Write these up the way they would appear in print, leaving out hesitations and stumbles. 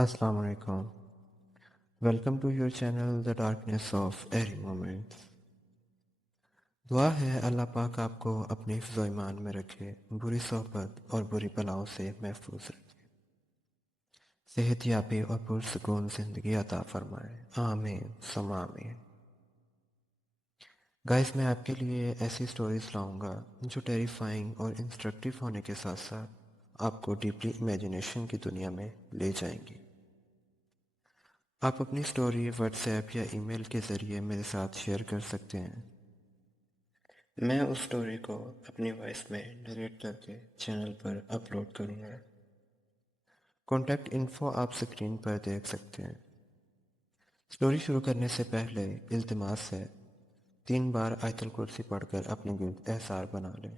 السلام علیکم. Welcome to your channel the darkness of eerie moments. دعا ہے اللہ پاک آپ کو اپنی حفظ و ایمان میں رکھے، بری صحبت اور بری بلاؤں سے محفوظ رکھے، صحت یابی اور پرسکون زندگی عطا فرمائے. آمین ثم آمین. گائز، میں آپ کے لیے ایسی سٹوریز لاؤں گا جو ٹیریفائنگ اور انسٹرکٹیو ہونے کے ساتھ ساتھ آپ کو ڈیپلی امیجنیشن کی دنیا میں لے جائیں گی. آپ اپنی سٹوری واٹس ایپ یا ای میل کے ذریعے میرے ساتھ شیئر کر سکتے ہیں. میں اس سٹوری کو اپنی وائس میں نریٹ کر کے چینل پر اپلوڈ کروں گا. کانٹیکٹ انفو آپ سکرین پر دیکھ سکتے ہیں. سٹوری شروع کرنے سے پہلے التماس ہے 3 بار آیت الکرسی پڑھ کر اپنے گرد احصار بنا لیں.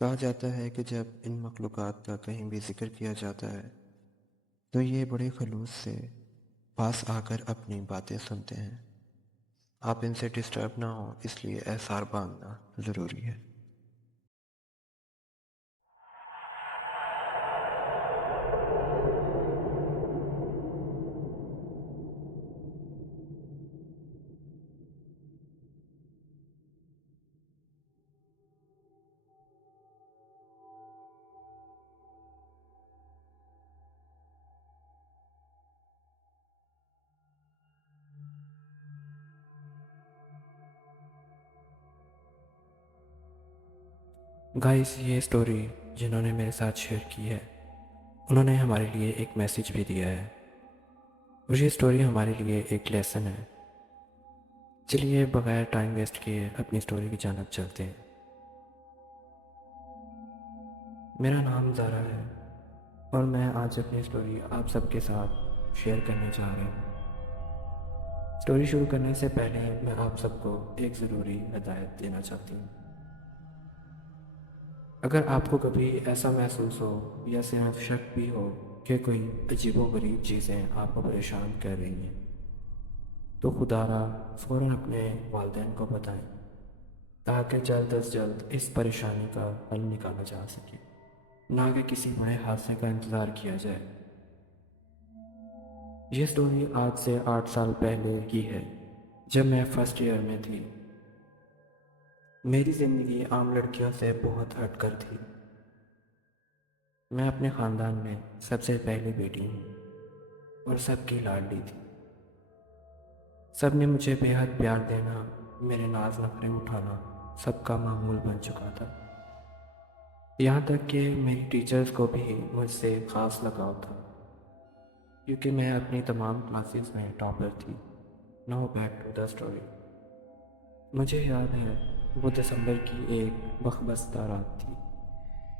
کہا جاتا ہے کہ جب ان مخلوقات کا کہیں بھی ذکر کیا جاتا ہے تو یہ بڑے خلوص سے پاس آ کر اپنی باتیں سنتے ہیں. آپ ان سے ڈسٹرب نہ ہوں اس لیے احصار باندھنا ضروری ہے. گائز، یہ سٹوری جنہوں نے میرے ساتھ شیئر کی ہے انہوں نے ہمارے لیے ایک میسیج بھی دیا ہے، اور یہ سٹوری ہمارے لیے ایک لیسن ہے. چلیے بغیر ٹائم ویسٹ کیے اپنی سٹوری کی جانب چلتے ہیں. میرا نام زارا ہے اور میں آج اپنی سٹوری آپ سب کے ساتھ شیئر کرنے جا رہا ہوں. سٹوری شروع کرنے سے پہلے میں آپ سب کو ایک ضروری ہدایت دینا چاہتی ہوں. اگر آپ کو کبھی ایسا محسوس ہو یا صرف شک بھی ہو کہ کوئی عجیب و غریب چیزیں آپ کو پریشان کر رہی ہیں تو خدا را فوراً اپنے والدین کو بتائیں تاکہ جلد از جلد اس پریشانی کا حل نکالا جا سکے، نہ کہ کسی بڑے حادثے کا انتظار کیا جائے. یہ سٹوری آج سے 8 سال پہلے کی ہے، جب میں فرسٹ ایئر میں تھی. میری زندگی عام لڑکیوں سے بہت ہٹ کر تھی. میں اپنے خاندان میں سب سے پہلی بیٹی ہوں اور سب کی لاڈلی تھی. سب نے مجھے بے حد پیار دینا، میرے ناز نخرے اٹھانا سب کا معمول بن چکا تھا. یہاں تک کہ میری ٹیچرز کو بھی مجھ سے خاص لگاؤ تھا، کیونکہ میں اپنی تمام کلاسز میں ٹاپر تھی. نو بیک ٹو دا سٹوری. مجھے یاد ہے وہ دسمبر کی ایک بخبستہ رات تھی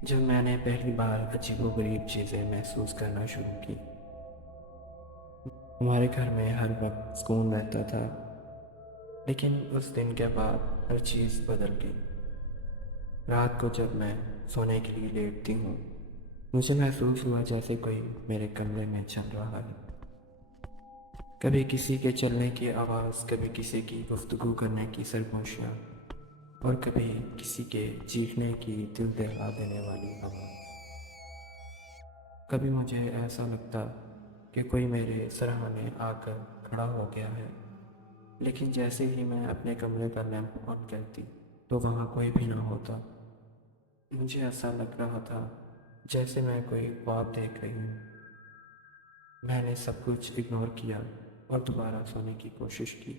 جب میں نے پہلی بار عجیب و غریب چیزیں محسوس کرنا شروع کی. ہمارے گھر میں ہر وقت سکون رہتا تھا، لیکن اس دن کے بعد ہر چیز بدل گئی. رات کو جب میں سونے کے لیے لیٹتی ہوں مجھے محسوس ہوا جیسے کوئی میرے کمرے میں چل رہا ہے. کبھی کسی کے چلنے کی آواز، کبھی کسی کی گفتگو کرنے کی سرگوشیاں، اور کبھی کسی کے چیخنے کی دل دہلا دینے والی آواز. کبھی مجھے ایسا لگتا کہ کوئی میرے سرہانے آ کر کھڑا ہو گیا ہے، لیکن جیسے ہی میں اپنے کمرے کا لیمپ آن کرتی تو وہاں کوئی بھی نہ ہوتا. مجھے ایسا لگ رہا تھا جیسے میں کوئی خواب دیکھ رہی ہوں. میں نے سب کچھ اگنور کیا اور دوبارہ سونے کی کوشش کی.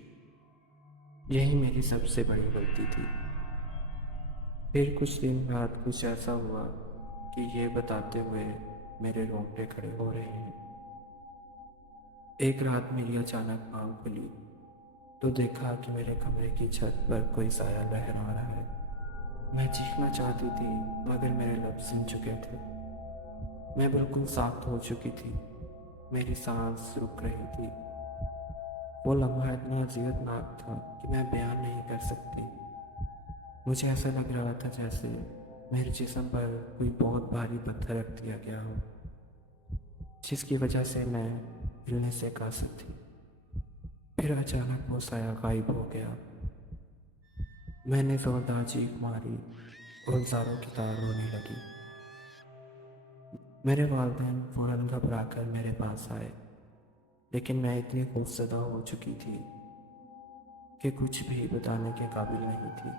یہی میری سب سے بڑی غلطی تھی. پھر کچھ دن بعد کچھ ایسا ہوا کہ یہ بتاتے ہوئے میرے رونگٹے کھڑے ہو رہے ہیں. ایک رات میری اچانک آنکھ کھلی تو دیکھا کہ میرے کمرے کی چھت پر کوئی سایہ لہرا رہا ہے. میں چیخنا چاہتی تھی مگر میرے لب سن چکے تھے. میں بالکل ساخت ہو چکی تھی، میری سانس رک رہی تھی. وہ لمحہ اتنا اذیت ناک تھا کہ میں بیان نہیں کر سکتی. مجھے ایسا لگ رہا تھا جیسے میرے جسم پر کوئی بہت بھاری پتھر رکھ دیا گیا ہو، جس کی وجہ سے میں ہلنے سے قاصر تھی. پھر اچانک وہ سایہ غائب ہو گیا. میں نے زوردار چیخ ماری اور زاروں کی طرح رونے لگی. میرے والدین فوراً گھبرا کر میرے پاس آئے، لیکن میں اتنی خوفزدہ ہو چکی تھی کہ کچھ بھی بتانے کے قابل نہیں تھی۔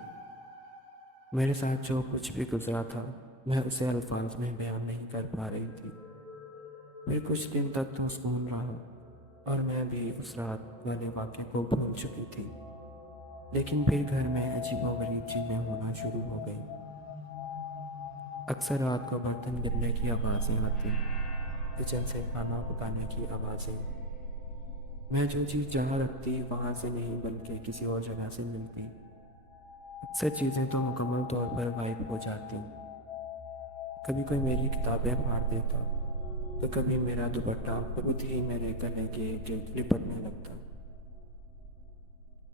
میرے ساتھ جو کچھ بھی گزرا تھا میں اسے الفاظ میں بیان نہیں کر پا رہی تھی۔ پھر کچھ دن تک تو سکون رہا اور میں بھی اس رات والے واقعے کو بھول چکی تھی، لیکن پھر گھر میں عجیب و غریب چیزیں ہونا شروع ہو گئیں۔ اکثر رات کو برتن گرنے کی آوازیں آتی، کچن سے کھانا پکانے کی آوازیں۔ میں جو چیز جہاں رکھتی وہاں سے نہیں بلکہ کسی اور جگہ سے ملتی۔ اکثر چیزیں تو مکمل طور پر غائب ہو جاتی۔ کبھی کوئی میری کتابیں پھاڑ دیتا تو کبھی میرا دوپٹہ خود ہی میرے گلے کے گرد لپٹنے لگتا۔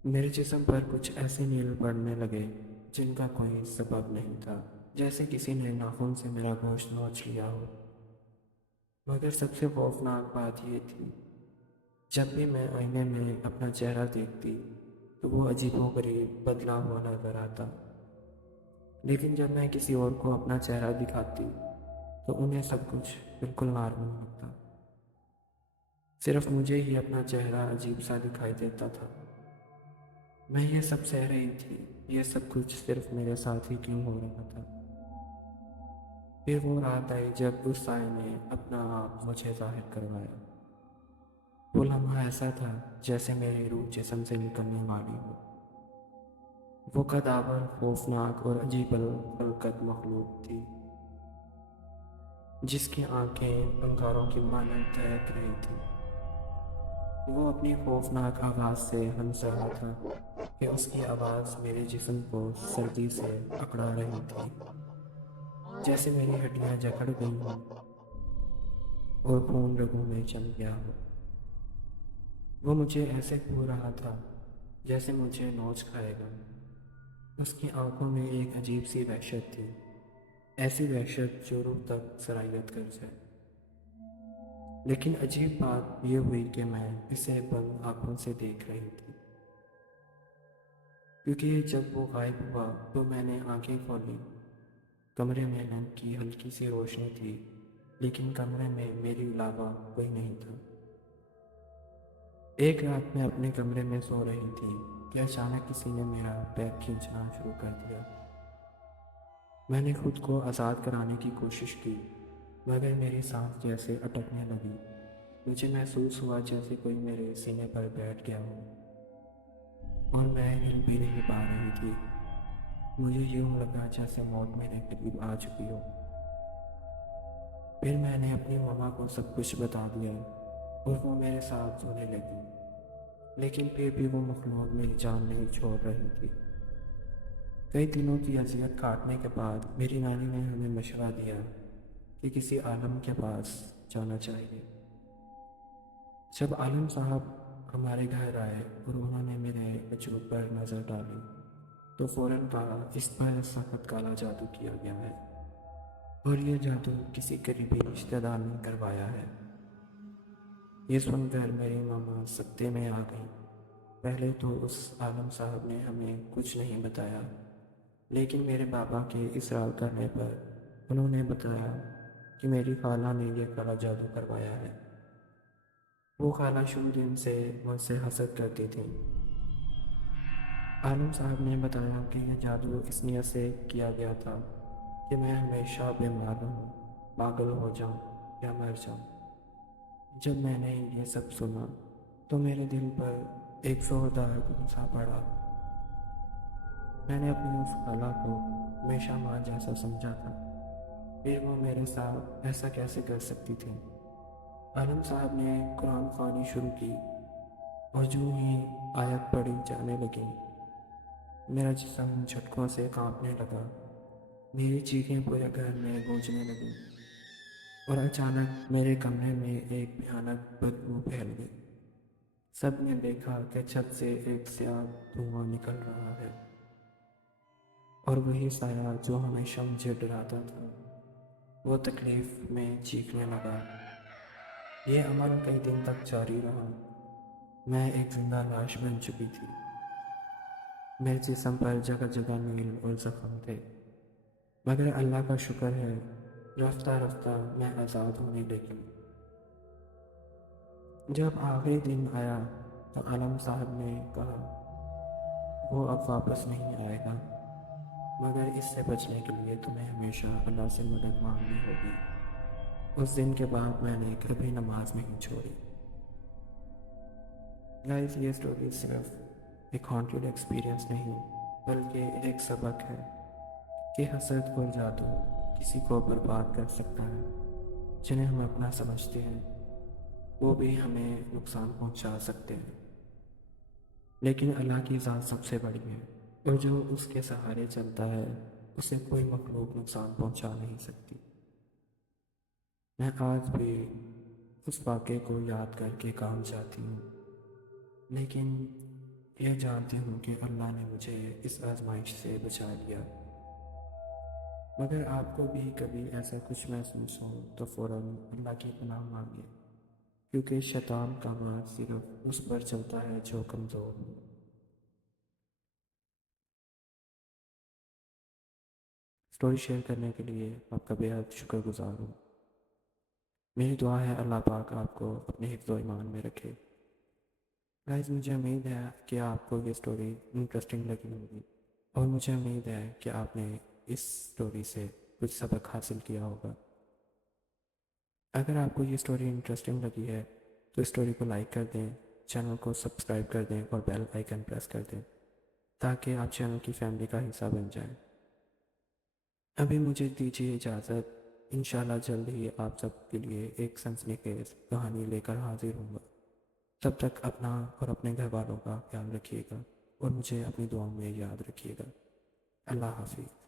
میرے جسم پر کچھ ایسے نیل پڑنے لگے جن کا کوئی سبب نہیں تھا، جیسے کسی نے ناخن سے میرا گوشت نوچ لیا ہو۔ مگر سب سے خوفناک بات یہ تھی، جب بھی میں آئینے میں اپنا چہرہ دیکھتی تو وہ عجیب و غریب بدلا ہوا نظر آتا، لیکن جب میں کسی اور کو اپنا چہرہ دکھاتی تو انہیں سب کچھ بالکل نارمل لگتا۔ صرف مجھے ہی اپنا چہرہ عجیب سا دکھائی دیتا تھا۔ میں یہ سب سہ رہی تھی، یہ سب کچھ صرف میرے ساتھ ہی کیوں ہو رہا تھا؟ پھر وہ رات آئی جب اس سائے نے اپنا آپ مجھے ظاہر کروایا۔ وہ لمحہ ایسا تھا جیسے میری روح جسم سے نکلنے والی ہو۔ وہ قدآور، خوفناک اور عجیب الخلقت مخلوق تھی جس کی آنکھیں انگاروں کی مانند دہک رہی تھی۔ وہ اپنی خوفناک آواز سے ہنس رہا تھا کہ اس کی آواز میرے جسم کو سردی سے اکڑا رہی تھی، جیسے میری ہڈیاں جکڑ گئی ہوں اور خون رگوں میں جم گیا ہو۔ وہ مجھے ایسے کھو رہا تھا جیسے مجھے نوچ کھائے گا۔ اس کی آنکھوں میں ایک عجیب سی وحشت تھی، ایسی وحشت جو روح تک سرایت کر جائے۔ لیکن عجیب بات یہ ہوئی کہ میں اسے بند آنکھوں سے دیکھ رہی تھی، کیونکہ جب وہ غائب ہوا تو میں نے آنکھیں کھولی۔ کمرے میں لیمپ کی ہلکی سی روشنی تھی، لیکن کمرے میں میرے علاوہ کوئی نہیں تھا۔ ایک رات میں اپنے کمرے میں سو رہی تھی کہ اچانک کسی نے میرا بیگ کھینچنا شروع کر دیا۔ میں نے خود کو آزاد کرانے کی کوشش کی، مگر میری سانس جیسے اٹکنے لگی۔ مجھے محسوس ہوا جیسے کوئی میرے سینے پر بیٹھ گیا ہو اور میں ہل بھی نہیں پا رہی تھی۔ مجھے یوں لگا جیسے موت میرے قریب آ چکی ہو۔ پھر میں نے اپنی ماما کو سب کچھ بتا دیا اور وہ میرے ساتھ سونے لگی، لیکن پھر بھی وہ مخلوق میری جان نہیں چھوڑ رہی تھی۔ کئی دنوں کی اذیت کاٹنے کے بعد میری نانی نے ہمیں مشورہ دیا کہ کسی عالم کے پاس جانا چاہیے۔ جب عالم صاحب ہمارے گھر آئے اور انہوں نے میرے وجود پر نظر ڈالی تو فوراً کہا، اس پر سخت کالا جادو کیا گیا ہے اور یہ جادو کسی قریبی رشتہ دار نے کروایا ہے۔ یہ سن کر میری ماما سکتے میں آ گئی۔ پہلے تو اس عالم صاحب نے ہمیں کچھ نہیں بتایا، لیکن میرے بابا کے اصرار کرنے پر انہوں نے بتایا کہ میری خالہ نے یہ کالا جادو کروایا ہے۔ وہ خالہ شروع دن سے مجھ سے حسد کرتی تھی۔ عالم صاحب نے بتایا کہ یہ جادو اس نیت سے کیا گیا تھا کہ میں ہمیشہ بیمار رہوں، پاگل ہو جاؤں یا مر جاؤں۔ جب میں نے یہ سب سنا تو میرے دل پر ایک زوردار غصہ پڑا۔ میں نے اپنی اس خالہ کو ہمیشہ ماں جیسا سمجھا تھا، پھر وہ میرے ساتھ ایسا کیسے کر سکتی تھی؟ عالم صاحب نے قرآن خوانی شروع کی اور جو ہی آیت پڑھی جانے لگی میرا جسم جھٹکوں سے کانپنے لگا۔ میری چیخیں پورے گھر میں گونجنے لگیں اور اچانک میرے کمرے میں ایک بھیانک بدبو پھیل گئی۔ سب نے دیکھا کہ چھت سے ایک سیاہ دھواں نکل رہا ہے اور وہی سایہ جو ہمیشہ مجھے ڈراتا تھا وہ تکلیف میں چیخنے لگا۔ یہ عمل کئی دن تک جاری رہا۔ میں ایک زندہ لاش بن چکی تھی۔ میرے جسم پر جگہ جگہ نیل اور زخم تھے، مگر اللہ کا شکر ہے رفتہ رفتہ میں آزاد ہونے لگی۔ جب آخری دن آیا تو عالم صاحب نے کہا وہ اب واپس نہیں آئے گا، مگر اس سے بچنے کے لیے تمہیں ہمیشہ اللہ سے مدد مانگنی ہوگی۔ اس دن کے بعد میں نے کبھی نماز نہیں چھوڑی۔ گائز، یہ سٹوری صرف ایک ہانٹڈ ایکسپیرینس نہیں بلکہ ایک سبق ہے کہ حسد اور جادو کسی کو برباد کر سکتا ہے۔ جنہیں ہم اپنا سمجھتے ہیں وہ بھی ہمیں نقصان پہنچا سکتے ہیں، لیکن اللہ کی ذات سب سے بڑی ہے اور جو اس کے سہارے چلتا ہے اسے کوئی مخلوق نقصان پہنچا نہیں سکتی۔ میں آج بھی اس واقعے کو یاد کر کے کام جاتی ہوں، لیکن یہ جانتی ہوں کہ اللہ نے مجھے اس آزمائش سے بچا لیا۔ مگر آپ کو بھی کبھی ایسا کچھ محسوس ہو تو فوراً اللہ کی پناہ مانگے، کیونکہ شیطان کا مار صرف اس پر چلتا ہے جو کمزور ہو۔ اسٹوری شیئر کرنے کے لیے آپ کا بے حد شکر گزار ہوں۔ میری دعا ہے اللہ پاک آپ کو اپنے حفظ و ایمان میں رکھے۔ گائز، مجھے امید ہے کہ آپ کو یہ سٹوری انٹرسٹنگ لگی ہوگی، اور مجھے امید ہے کہ آپ نے اس سٹوری سے کچھ سبق حاصل کیا ہوگا۔ اگر آپ کو یہ سٹوری انٹرسٹنگ لگی ہے تو سٹوری کو لائک کر دیں، چینل کو سبسکرائب کر دیں اور بیل آئیکن پریس کر دیں تاکہ آپ چینل کی فیملی کا حصہ بن جائیں۔ ابھی مجھے دیجیے اجازت، انشاءاللہ جلد ہی آپ سب کے لیے ایک سنسنی خیز کہانی لے کر حاضر ہوں گا۔ تب تک اپنا اور اپنے گھر والوں کا خیال رکھیے گا اور مجھے اپنی دعاؤں میں یاد رکھیے گا۔ اللہ حافظ۔